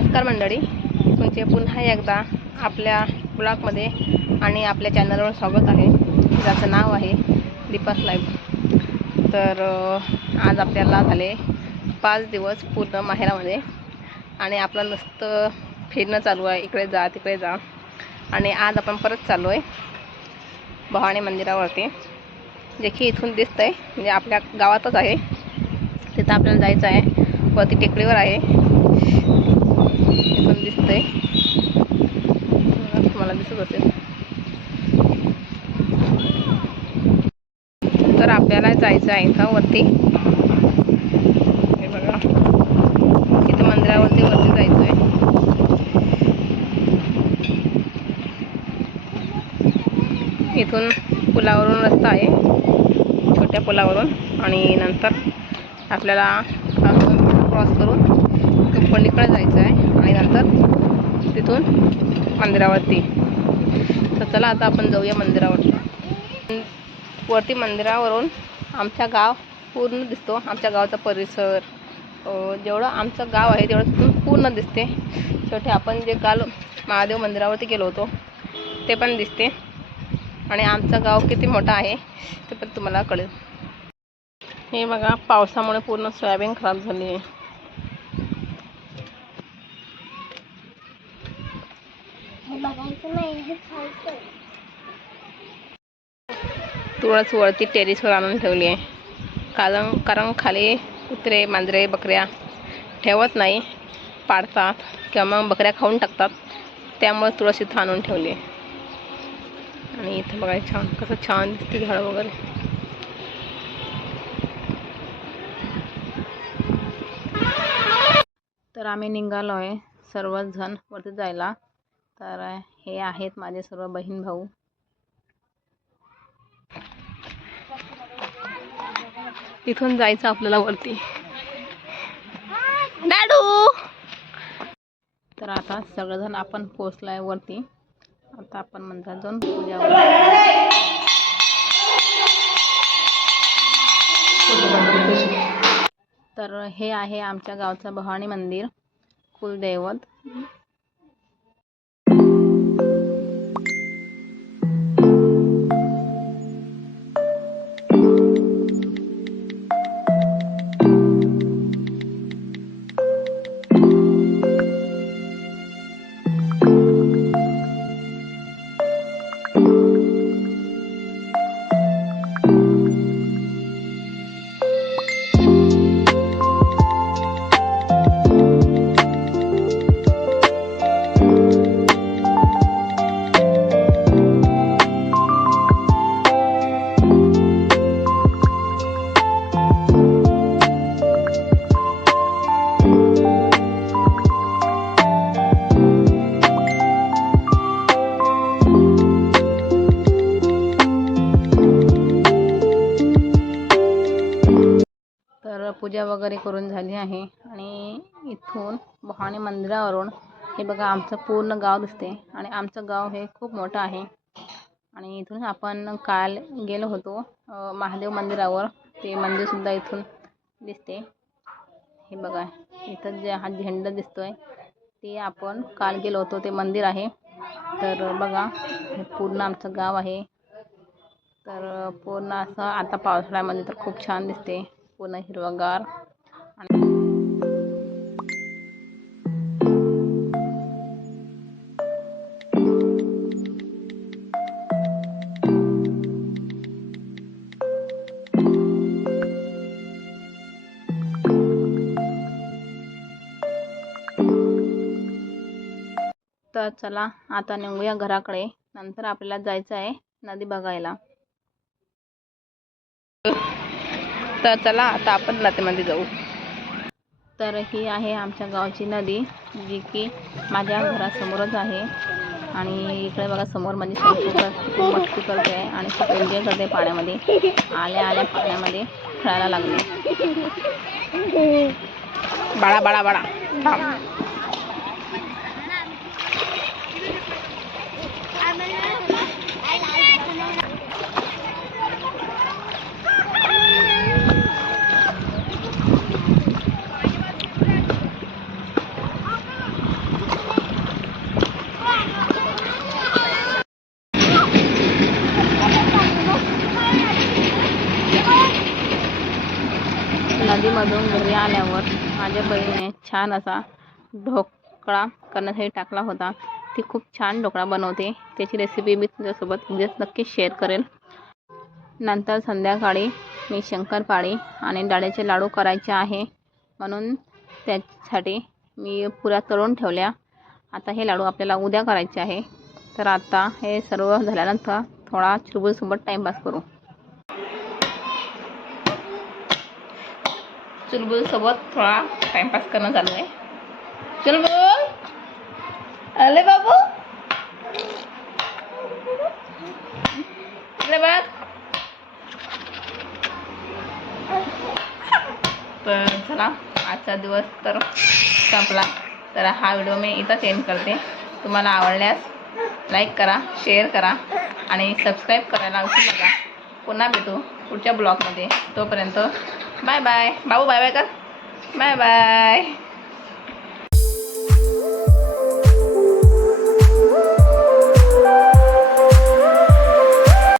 नमस्कार मंडळी. तुमचे पुन्हा एकदा आपल्या ब्लॉगमध्ये आणि आपल्या चॅनलवर स्वागत आहे. ज्याचं नाव आहे दीपास लाईव्ह. तर आज आपल्याला झाले पाच दिवस पूर्ण माहेरामध्ये आणि आपलं नुसतं फिरणं चालू आहे. इकडे जा तिकडे जा. आणि आज आपण परत चालू आहे भवानी मंदिरावरती जे की इथून दिसतं आहे म्हणजे आपल्या गावातच आहे. तिथं आपल्याला जायचं आहे. वरती टेकडीवर आहे. इथून दिसतंय. तुम्हाला दिसत असेल. तर आपल्याला जायचं आहे का वरती. हे बघा. इथं मंदिरावरती वरती जायचं आहे. इथून पुलावरून रस्ता आहे. छोट्या पुलावरून. आणि नंतर आपल्याला क्रॉस करून पलीकडे जायचं आहे आणि नंतर तिथून मंदिरावरती. तर चला आता आपण जाऊया मंदिरावरती. वरती मंदिरावरून आमच्या गाव पूर्ण दिसतो. आमच्या गावचा परिसर जेवढं आमचं गाव आहे तेवढं तिथून पूर्ण दिसते. शेवटी आपण जे काल महादेव मंदिरावरती गेलो होतो ते पण दिसते. आणि आमचं गाव किती मोठं आहे ते पण तुम्हाला कळेल. हे बघा पावसामुळे पूर्ण सोयाबीन खराब झाली आहे. बघायचं नाही हे खायचं तुळस वरती टेरिसवर आणून ठेवली आहे. कारण कारण खाली कुत्रे मांजरे बकऱ्या ठेवत नाही पाडतात किंवा मग बकऱ्या खाऊन टाकतात. त्यामुळे तुळस इथं आणून ठेवली आणि इथं बघायला छान कसं छान दिसते झाडं वगैरे. तर आम्ही निघालो आहे सर्वच जण वरती जायला. तर हे आहेत माझे सर्व बहीण भाऊ. तिथून जायचं आपल्याला वरती. डाडू तर आता सगळेजण आपण पोचलाय वरती. आता आपण म्हणतात जाऊन पूजा तर हे आहे आमच्या गावचं भवानी मंदिर कुलदैवत. पूजा वगैरे करून झाली आहे. आणि इथून भवानी मंदिरावरून हे बघा आमचं पूर्ण गाव दिसते. आणि आमचं गाव हे खूप मोठं आहे. आणि इथून आपण काल गेलो होतो महादेव मंदिरावर. ते मंदिरसुद्धा इथून दिसते. हे बघा इथं जे हा झेंडा दिसतो आहे ते आपण काल गेलो होतो ते मंदिर आहे. तर बघा हे पूर्ण आमचं गाव आहे. तर पूर्ण असं आता पावसाळ्यामध्ये तर खूप छान दिसते. पूर्ण हिरवंगार. आणि तर चला आता निघूया घराकडे. नंतर आपल्याला जायचं आहे नदी बघायला. तर चला आता आपण नदीमध्ये जाऊ. तर ही आहे आमच्या गावची नदी जी की माझ्या घरासमोरच आहे. आणि इकडे बघा समोर म्हणजे खूप मस्ती करते आहे आणि खूप एन्जॉय करते पाण्यामध्ये. आल्या आल्या पाण्यामध्ये खेळायला लागले. बाळा बाळा बाळा. नदीमधून नदी आल्यावर माझ्या बहिणीने छान असा ढोकळा करण्यासाठी टाकला होता. ती खूप छान ढोकळा बनवते. त्याची रेसिपी मी तुझ्यासोबत उद्याच नक्की शेअर करेल नंतर संध्याकाळी मी शंकरपाळी आणि डाळीचे लाडू करायचे आहे. म्हणून त्यासाठी मी पुऱ्या तळून ठेवल्या. आता हे लाडू आपल्याला उद्या करायचे आहे. तर आता हे सर्व झाल्यानंतर थोडा चुलबुलसोबत टाईमपास करू. चुलबुलसोबत थोडा टाइमपास करणं चालू आहे चुलबुल! अरे बाबू? इकडे बघ. तर चला आजचा दिवस तर संपला. तर हा व्हिडिओ मी इथंच एंड करते. तुम्हाला आवडल्यास लाईक करा शेअर करा आणि सबस्क्राईब करायला विसरू नका. पुन्हा भेटू पुढच्या ब्लॉगमध्ये तोपर्यंत બાય બાય બાબુ બાય બાય કર બાય બાય